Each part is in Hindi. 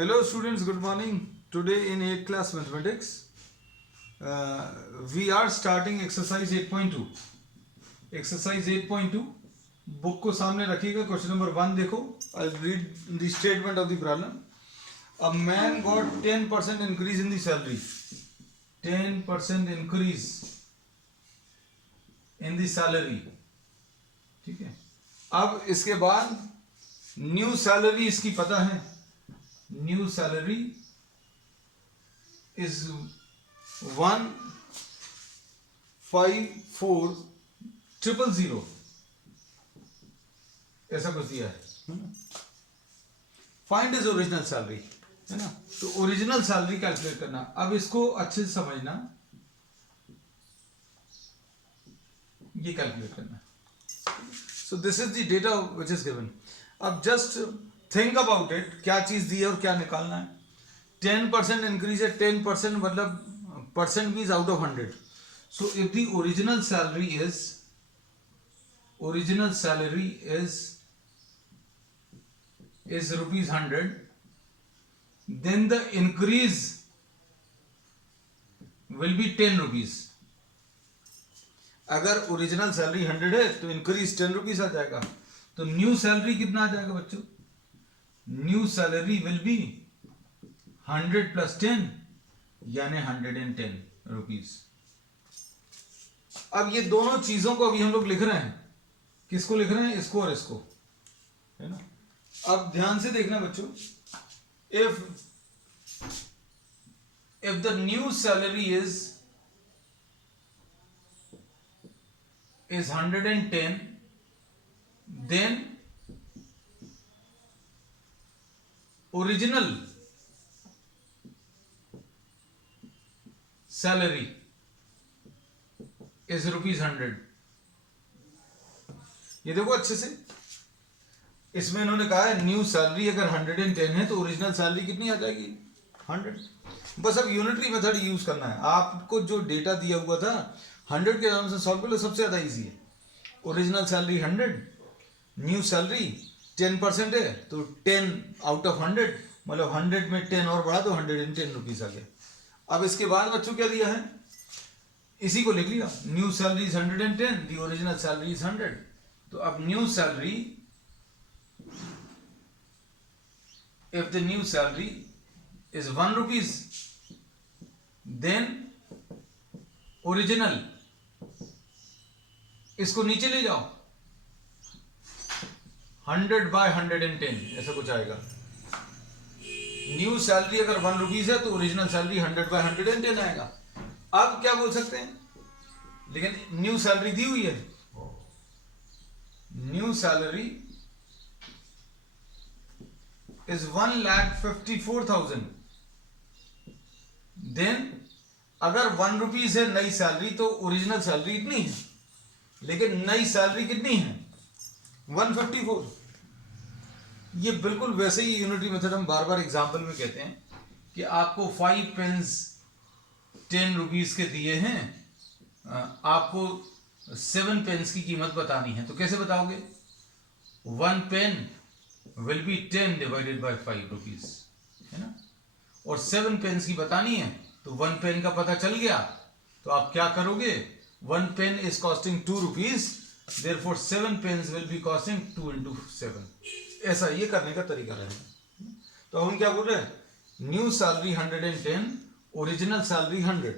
Hello students, good morning. Today in 8th class mathematics, we are starting exercise 8.2. Exercise 8.2, book को सामने रखिएगा. Question number 1 देखो. I'll read the statement of the problem. A man got 10% increase in the salary. 10% increase in the salary. ठीक है. अब इसके बाद न्यू सैलरी इसकी पता है. न्यू सैलरी इज 154,000 ऐसा कुछ दिया है. फाइंड इज ओरिजिनल सैलरी, है ना. तो ओरिजिनल सैलरी कैलकुलेट करना. अब इसको अच्छे से समझना, ये कैलकुलेट करना. So this is the data which is given. अब जस्ट थिंक अबाउट इट, क्या चीज दी है और क्या निकालना है. 10% इंक्रीज है. 10% मतलब percent means out of 100. So if the original salary is rupees 100, then the increase will be 10 rupees. अगर ओरिजिनल सैलरी 100 है तो इंक्रीज 10 रुपीज आ जाएगा. तो न्यू सैलरी कितना आ जाएगा बच्चों? New salary will be 100 plus 10 यानी 110 रुपीज. अब ये दोनों चीजों को अभी हम लोग लिख रहे हैं. किसको लिख रहे हैं? इसको और इसको, है ना. अब ध्यान से देखना बच्चों. if the new salary is 110, then original salary is rupees 100. ये देखो अच्छे से. इसमें इन्होंने कहा है न्यू सैलरी अगर 110 है तो ओरिजिनल सैलरी कितनी आ जाएगी? 100. बस अब यूनिटरी मेथड यूज करना है. आपको जो डेटा दिया हुआ था 100 के नाम से सॉल्व कर लो, सबसे ज्यादा इजी है. ओरिजिनल सैलरी 100, न्यू सैलरी 10% है तो 10 आउट ऑफ 100 मतलब 100 में 10 और बढ़ा तो 110 रुपीज आ गया. अब इसके बाद बच्चों क्या दिया है? इसी को लिख लिया. New salary is 110, the original salary is 100. तो अब new salary, if the new salary is 1 rupees, then original, इसको नीचे ले जाओ, 100 by 110 ऐसा कुछ आएगा. न्यू सैलरी अगर 1 रुपीज है तो ओरिजिनल सैलरी 100 by 110 आएगा. अब क्या बोल सकते हैं? लेकिन न्यू सैलरी दी हुई है. New salary is 1,54,000. देन अगर 1 रुपीज है नई सैलरी तो ओरिजिनल सैलरी इतनी है, लेकिन नई सैलरी कितनी है? 154. ये बिल्कुल वैसे ही यूनिटरी मेथड हम बार बार एग्जाम्पल में कहते हैं कि आपको 5 पेन्स 10 रुपीज के दिए हैं, आपको 7 पेन्स की कीमत बतानी है. तो कैसे बताओगे? 1 pen will be 10 divided by 5 rupees, है ना. और 7 पेन्स की बतानी है तो 1 पेन का पता चल गया. तो आप क्या करोगे? 1 pen is costing 2 rupees, therefore 7 pens will be costing 2 into 7. ऐसा ये करने का तरीका रहेगा. तो हम क्या बोल रहे हैं? New salary 110, original salary 100.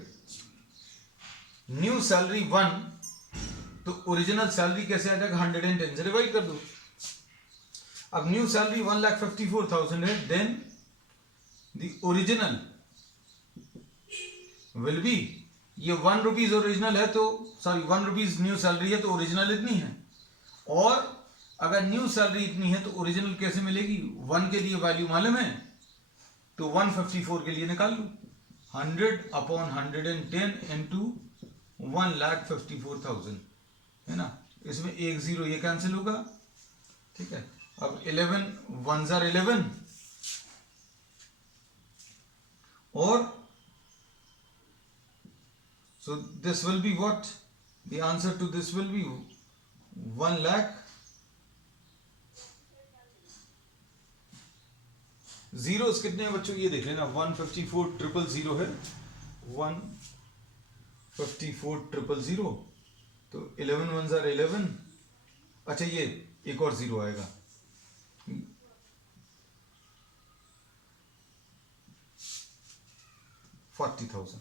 New salary 1 तो ओरिजिनल सैलरी कैसे आ जाएगा? 110 से डिवाइड कर दो. अब न्यू सैलरी 1,54,000 है, then the original will be, ये 1 रुपीज ओरिजिनल है तो 1 रुपीज न्यू सैलरी है तो ओरिजिनल इतनी है. और अगर न्यू सैलरी इतनी है तो ओरिजिनल कैसे मिलेगी? 1 के लिए वैल्यू मालूम है तो 154 के लिए निकाल लो. 100 अपॉन 110 इंटू 1,54,000, है ना. इसमें 1 0 ये कैंसिल होगा. ठीक है. अब 11 1s are 11 और so this will be what? The answer to this will be 1 lakh zeros कितने हैं बच्चों, ये देख लेना, 154,000 है, 154,000, तो 11 1s are 11, अच्छा ये एक और जीरो आएगा, 40,000,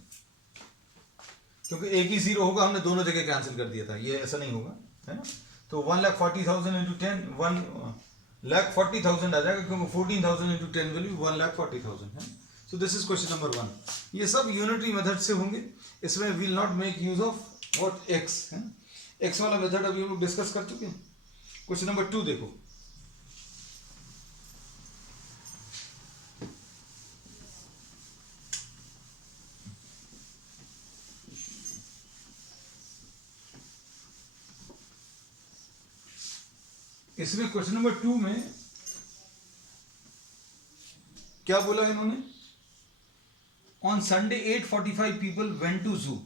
क्योंकि एक ही जीरो होगा, हमने दोनों जगह कैंसिल कर दिया था, ये ऐसा नहीं होगा, है ना। तो 1,40,000 इंटू 10, 1,40,000 आ जाएगा, क्योंकि 14,000 इंटू 10 विल बी 1,40,000 है। So this is question number 1। ये सब यूनिटरी मेथड से होंगे, इसमें will not make use of what x है। एक्स वाला मेथड अभी हम डिस्कस कर चुके हैं। क्वेश्चन नंबर 2 देखो, इसमें क्वेश्चन नंबर 2 में क्या बोला इन्होंने, on Sunday 845 people went to zoo,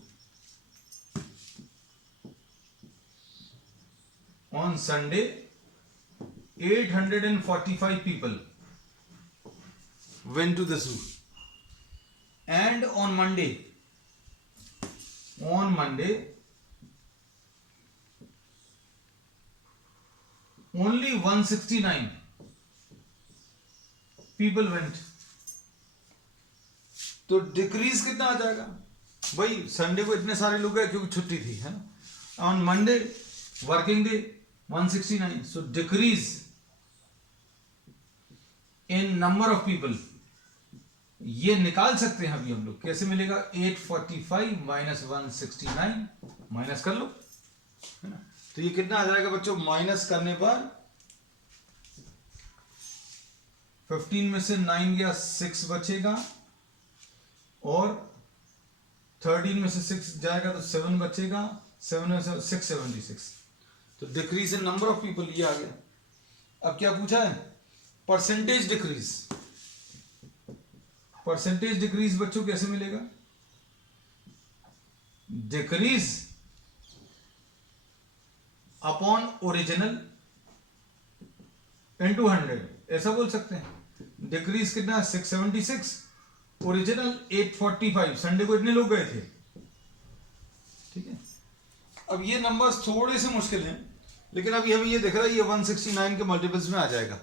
on Sunday 845 people went to the zoo, and on Monday only 169 people went, तो डिक्रीज कितना आ जाएगा भाई, संडे को इतने सारे लोग गए क्योंकि छुट्टी थी, है ना। On Monday working day 169, so decrease in number of people, ये निकाल सकते हैं अभी हम लोग, कैसे मिलेगा, 845 माइनस 169, माइनस कर लो, है ना। तो ये कितना आ जाएगा बच्चों, माइनस करने पर 15 में से 9 गया, 6 बचेगा, और 13 में से 6 जाएगा तो 7 बचेगा, 7 में से 676, तो decrease in number of people ये आ गया। अब क्या पूछा है, परसेंटेज डिक्रीज, परसेंटेज डिक्रीज बच्चों कैसे मिलेगा, डिक्रीज अपॉन ओरिजिनल इनटू 100, ऐसा बोल सकते हैं। डिक्रीज कितना है, 676, ओरिजिनल 845, संडे को इतने लोग गए थे, ठीक है। अब ये नंबर्स थोड़े से मुश्किल हैं, लेकिन अभी हमें ये दिख रहा है ये 169 के मल्टीपल्स में आ जाएगा,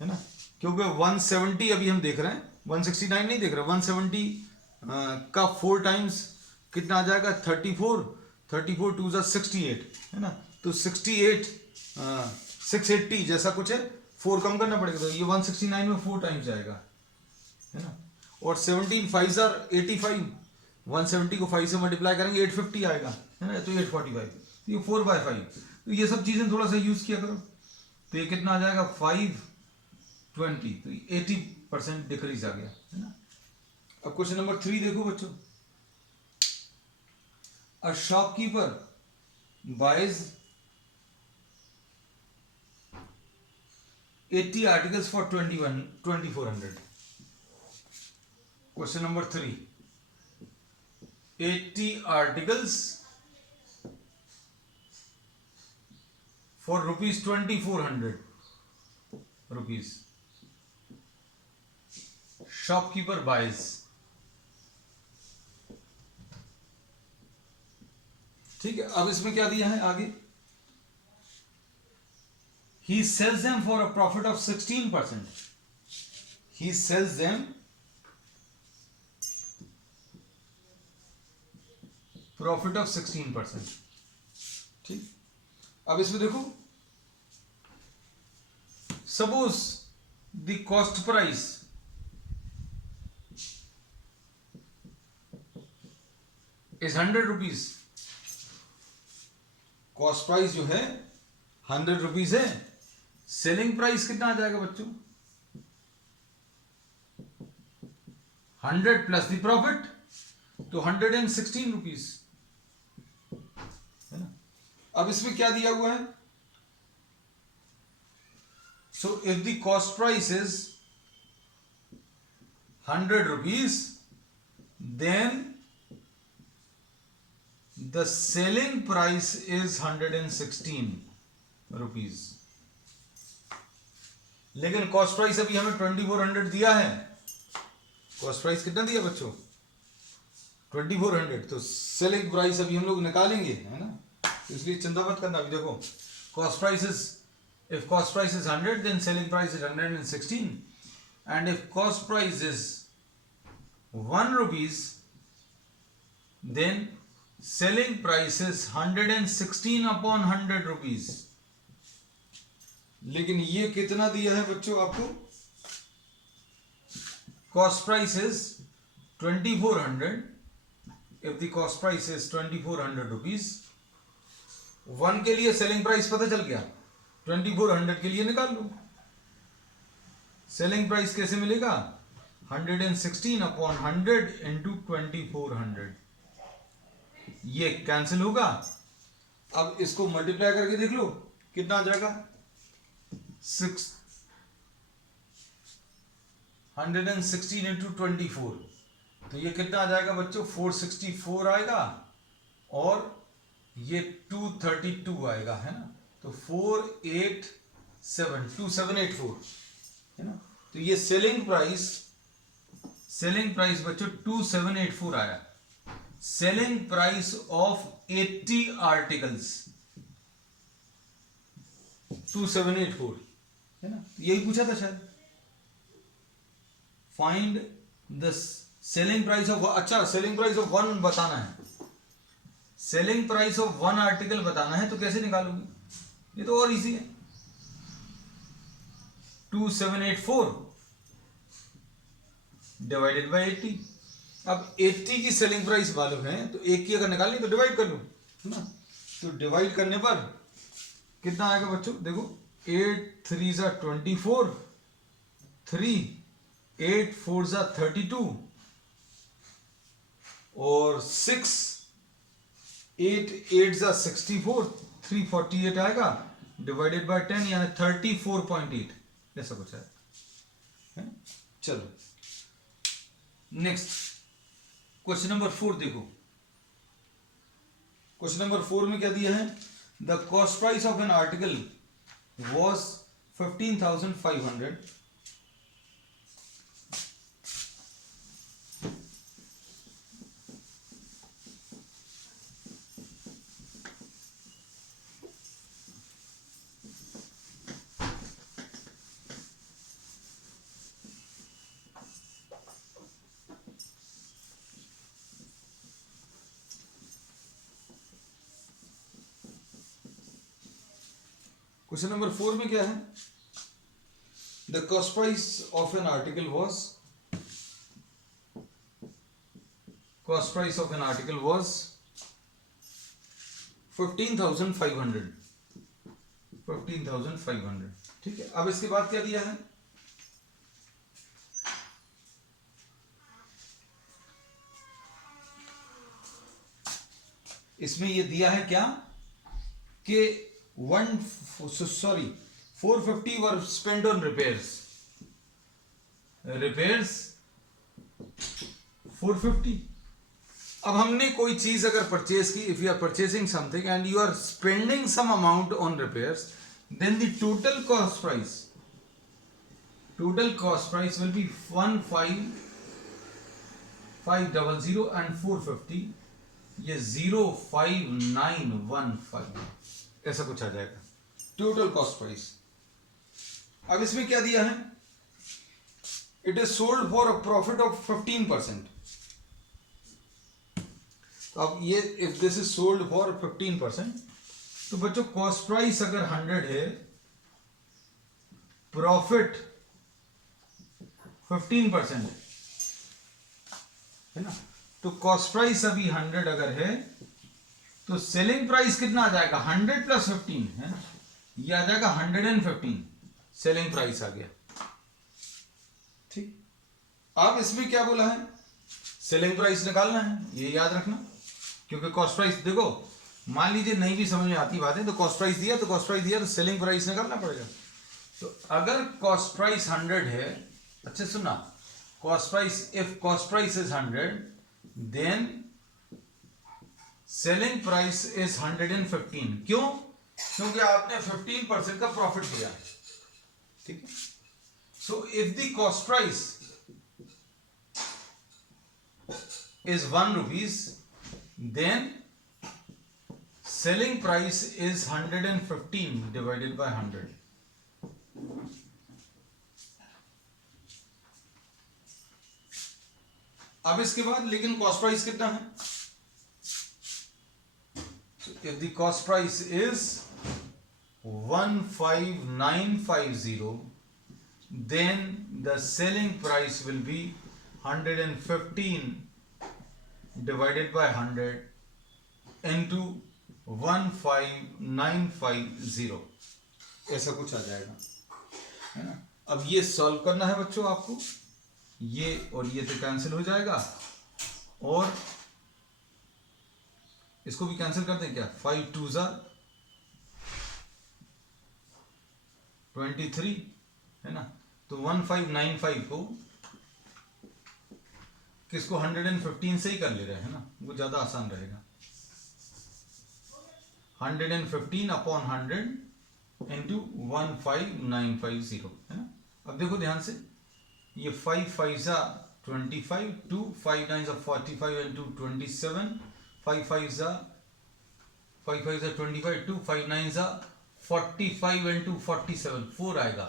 है ना, क्योंकि 170 अभी हम देख रहे हैं, 169 नहीं देख रहे, 170 का 4 टाइम्स कितना आ जाएगा, 34, 34 2 जा 68, है ना, तो 68 680 जैसा कुछ है, 4 कम करना पड़ेगा, तो ये 169 में 4 टाइम्स आएगा, है ना। और 17 5 आर 85, 170 को 5 से मल्टीप्लाई करेंगे 850 आएगा, है ना, तो 845, तो ये 4/5, तो ये सब चीजें थोड़ा सा यूज किया करो, तो ये कितना आ जाएगा 520, तो 80% डिक्रीज आ गया, है ना। अब क्वेश्चन नंबर 3 देखो बच्चों, a shopkeeper buys 80 articles for 2400. Question number 3. 80 articles for rupees 2400 rupees. Shopkeeper buys. ठीक है, अब इसमें क्या दिया है आगे, he sells them for a profit of 16%. He sells them profit of 16%, ठीक। अब इसमें देखो, suppose the cost price is 100 rupees, cost price जो है 100 रुपीज है, सेलिंग प्राइस कितना आ जाएगा बच्चों, 100 प्लस द प्रॉफिट, तो 116 रुपीज, है ना। अब इसमें क्या दिया हुआ है, so if the cost price is 100 rupees, then the selling price is 116 rupees. लेकिन कॉस्ट प्राइस अभी हमें 2400 दिया है। कॉस्ट प्राइस कितना दिया बच्चों? 2400। तो सेलिंग प्राइस अभी हम लोग निकालेंगे, है ना, तो इसलिए चिंता मत करना। अभी देखो, cost price is, if cost price is 100 then selling price is 116, and if cost price is 1 rupees then selling price is 116 upon 100 rupees। लेकिन ये कितना दिया है बच्चों आपको? Cost price is 2400। If the cost price is 2400 rupees, 1 के लिए सेलिंग प्राइस पता चल गया, 2400 के लिए निकाल लो। सेलिंग प्राइस कैसे मिलेगा? 116 अपॉन 100 इंटू 2400। ये कैंसिल होगा। अब इसको मल्टीप्लाई करके देख लो कितना आ जाएगा। 116 इंटू 24, तो ये कितना आ जाएगा बच्चों? 464 आएगा, और ये 232 आएगा, है ना। तो 2784, है ना। तो ये सेलिंग प्राइस बच्चों 2784 आया। सेलिंग प्राइस ऑफ 80 आर्टिकल्स 2784, है ना। यही पूछा था शायद, find the selling price of, अच्छा सेलिंग प्राइस ऑफ 1 बताना है। सेलिंग प्राइस ऑफ 1 आर्टिकल बताना है, तो कैसे निकालोगे? ये तो और इजी है। 2784 डिवाइडेड बाय 80। अब 80 की सेलिंग प्राइस मालूम है, तो एक की अगर निकालनी तो डिवाइड कर लो, है ना। तो डिवाइड करने पर कितना आएगा बच्चों? देखो, 8 3 जा 24, 3 8 4 जा 32, और 6 8 8 जा 64, 348 आएगा, डिवाइडेड बाय 10 यानी 34.8, ऐसा कुछ है। चलो नेक्स्ट क्वेश्चन नंबर 4 देखो। क्वेश्चन नंबर 4 में क्या दिया है? The cost price of an article was 15,500 question number 4 में क्या है? The cost price of an article was 15,500। 15,500, ठीक है। अब इसके बाद क्या दिया है? इसमें ये दिया है क्या कि 450 were spent on repairs 450। अब हमने कोई चीज अगर परचेज की, if you are purchasing something and you are spending some amount on repairs, then the total cost price will be 15,500 and 450, ये 05915, ऐसा कुछ आ जाएगा टोटल कॉस्ट प्राइस। अब इसमें क्या दिया है? It is sold for a profit of 15%। तो अब ये if this is sold for 15%, तो बच्चों कॉस्ट प्राइस अगर 100 है, प्रॉफिट 15% है ना। तो कॉस्ट प्राइस अभी 100 अगर है, तो सेलिंग प्राइस कितना आ जाएगा? 100 प्लस 15, है ना, ये आ जाएगा 115 सेलिंग प्राइस आ गया, ठीक। अब इसमें क्या बोला है? सेलिंग प्राइस निकालना है, ये याद रखना, क्योंकि कॉस्ट प्राइस देखो, मान लीजिए नहीं भी समझ में आती बात है, तो कॉस्ट प्राइस दिया तो सेलिंग प्राइस निकालना पड़ेगा। तो अगर कॉस्ट प्राइस 100 है, अच्छे सुनना, cost price, if cost price is 100 then selling price is 115। क्यों? क्योंकि आपने 15% का प्रॉफिट दिया, ठीक है। So if the cost price is 1 rupees, then selling price is 115 divided by 100. अब इसके बाद लेकिन कॉस्ट प्राइस कितना है? If the cost price is 15950, then the selling price will be 115 divided by 100 into 15950, ऐसा कुछ आ जाएगा, है ना। अब ये सॉल्व करना है बच्चों आपको, ये और ये तो कैंसिल हो जाएगा, और इसको भी कैंसिल कर दें क्या? 5 2 23, है ना। तो 1595 को किसको 115 से ही कर ले रहे हैं ना, वो ज्यादा आसान रहेगा। 115 अपॉन 100 इंटू 15950, है ना। अब देखो ध्यान से, ये 5 5 25, 2 5 9 45 इंटू 27, 5 5 25, 2 5 9 45 इंटू 47, 4 आएगा।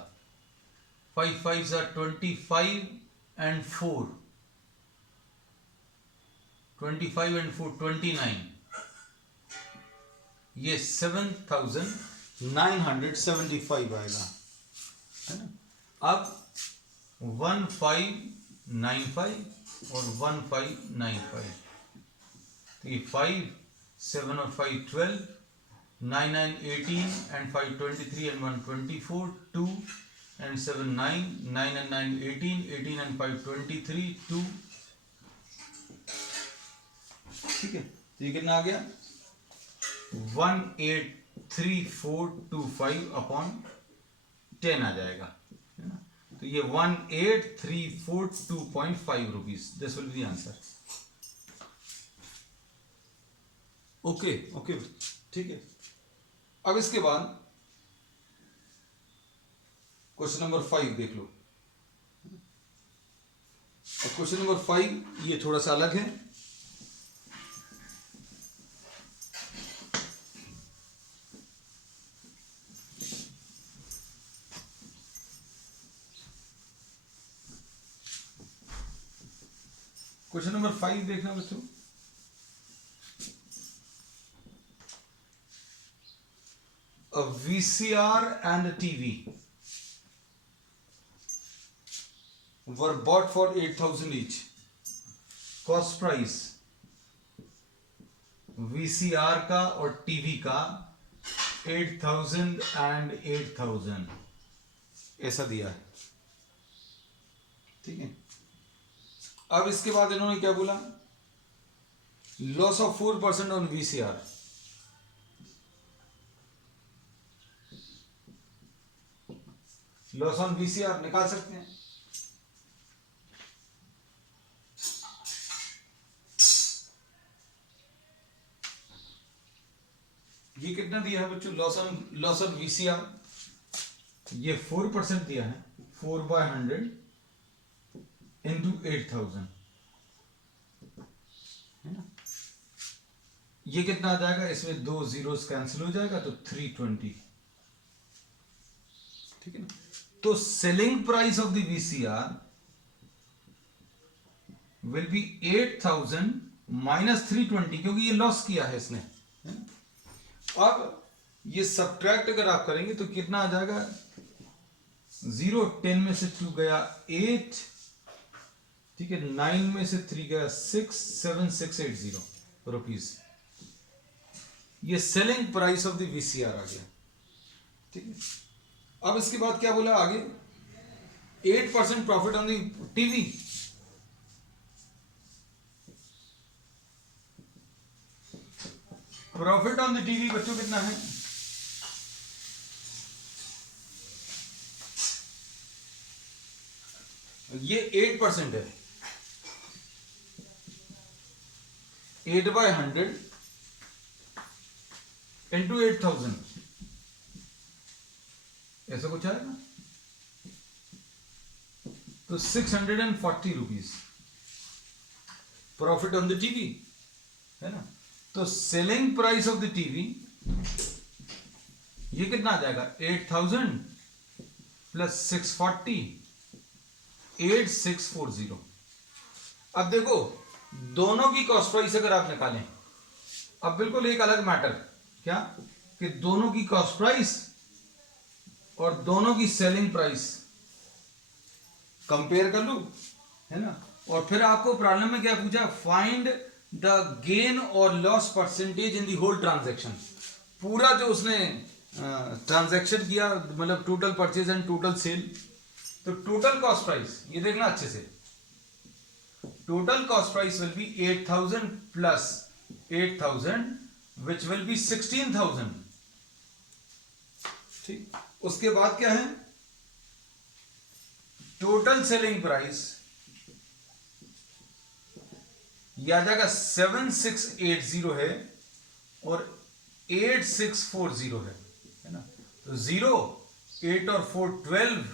5 5 25 एंड 4, 25 एंड 4 29, ये 7975 आएगा, है ना। अब 1595 और 1595, तो ये 5 7 और 5 12, 9 9 18 and 5 23 and 1 24, 2 and 7 9, 9 and 9 18, 18 and 5 23, 2, ठीक है। तो ये कितना आ गया? 183,425 अपॉन 10 आ जाएगा, है ना। तो ये 18342.5 rupees, this will be answer. Okay okay, ठीक है। अब इसके बाद क्वेश्चन नंबर 5 देख लो। क्वेश्चन नंबर 5 ये थोड़ा सा अलग है। क्वेश्चन नंबर 5 देखना बच्चों। A VCR and a TV were bought for 8,000 each. Cost price VCR का और TV का 8,000 and 8,000 ऐसा दिया है, ठीक है। अब इसके बाद इन्होंने क्या बोला? Loss of 4% on VCR। Loss on VCR निकाल सकते हैं। ये कितना दिया है बच्चों? लॉस ऑन VCR ये 4% दिया है, 4/100 इंटू 8,000, है ना। ये कितना आ जाएगा? इसमें 2 जीरोस कैंसिल हो जाएगा, तो 320, ठीक है ना। तो selling price of the VCR will be 8,000 minus 320, क्योंकि ये लॉस किया है इसने, है ना? अब ये सब्ट्रैक्ट अगर आप करेंगे तो कितना आ जाएगा? 0 10 में से 2 गया 8, ठीक है। 9 में से 3 गया 6, 7680 रुपीज। ये selling price of the VCR आ गया, ठीक है। अब इसके बाद क्या बोला आगे? 8% profit on the TV। Profit on the TV बच्चों कितना है? ये 8% है। 8/100 इंटू 8,000, ऐसा कुछ आएगा। तो 640 rupees profit on the TV, है ना। तो selling price of the TV ये कितना आ जाएगा, 8000 प्लस 640, 8640। अब देखो दोनों की कॉस्ट प्राइस अगर आप निकालें, अब बिल्कुल एक अलग मैटर, क्या कि दोनों की कॉस्ट प्राइस और दोनों की सेलिंग प्राइस कंपेयर कर लूं, है ना। और फिर आपको प्रॉब्लम में क्या पूछा, फाइंड द गेन और loss percentage in the whole transaction. पूरा जो उसने ट्रांजैक्शन किया, मतलब total purchase and total sale. तो टोटल कॉस्ट प्राइस ये देखना अच्छे से, total cost price will be 8000 plus 8000 which will be 16000। ठीक, उसके बाद क्या है, टोटल सेलिंग प्राइस ये आ जाएगा 7680 है और 8640 है ना। तो 0, 8 और 4 12,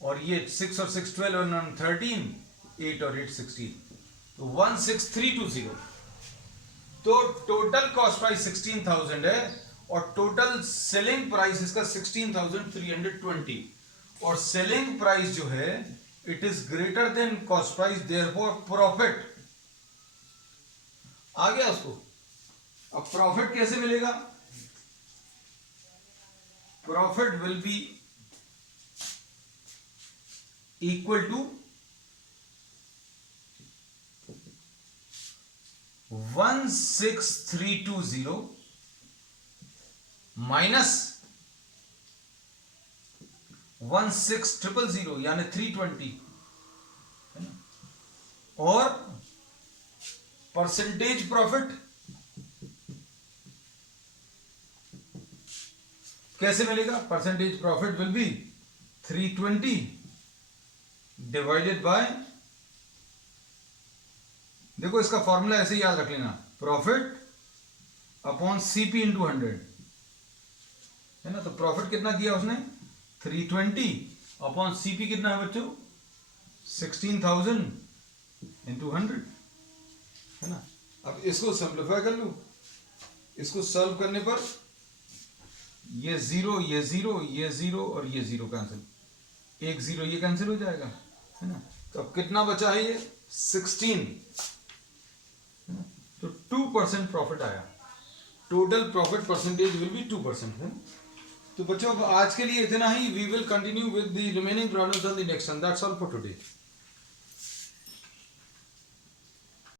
और ये 6 और 6 12 और 13, 8 और 8 16, तो 16320। तो टोटल कॉस्ट प्राइस 16000 है और टोटल सेलिंग प्राइस इसका 16320, और सेलिंग प्राइस जो है it is greater than cost price, therefore profit आ गया उसको। अब प्रॉफिट कैसे मिलेगा, profit will be equal to 16320 minus 16000 यानी 320, है ना। और परसेंटेज प्रॉफिट कैसे मिलेगा, percentage profit will B 320 divided by, देखो इसका फॉर्मूला ऐसे ही याद रख लेना, प्रॉफिट अपॉन सीपी इंटू 100, है ना। तो प्रॉफिट कितना किया उसने, 320 अपॉन सीपी कितना है बच्चों, 16000 इंटू 100, है ना। अब इसको सिंप्लीफाई कर लूं, इसको सॉल्व करने पर ये जीरो, ये जीरो, ये जीरो और ये जीरो कैंसिल, एक जीरो ये कैंसिल हो जाएगा, है ना। तो अब कितना बचा है, ये 16, तो 2% प्रॉफिट आया, total profit percentage will be 2%, है। तो बच्चों अब आज के लिए इतना ही, we will continue with the remaining problems on the next one, that's all for today.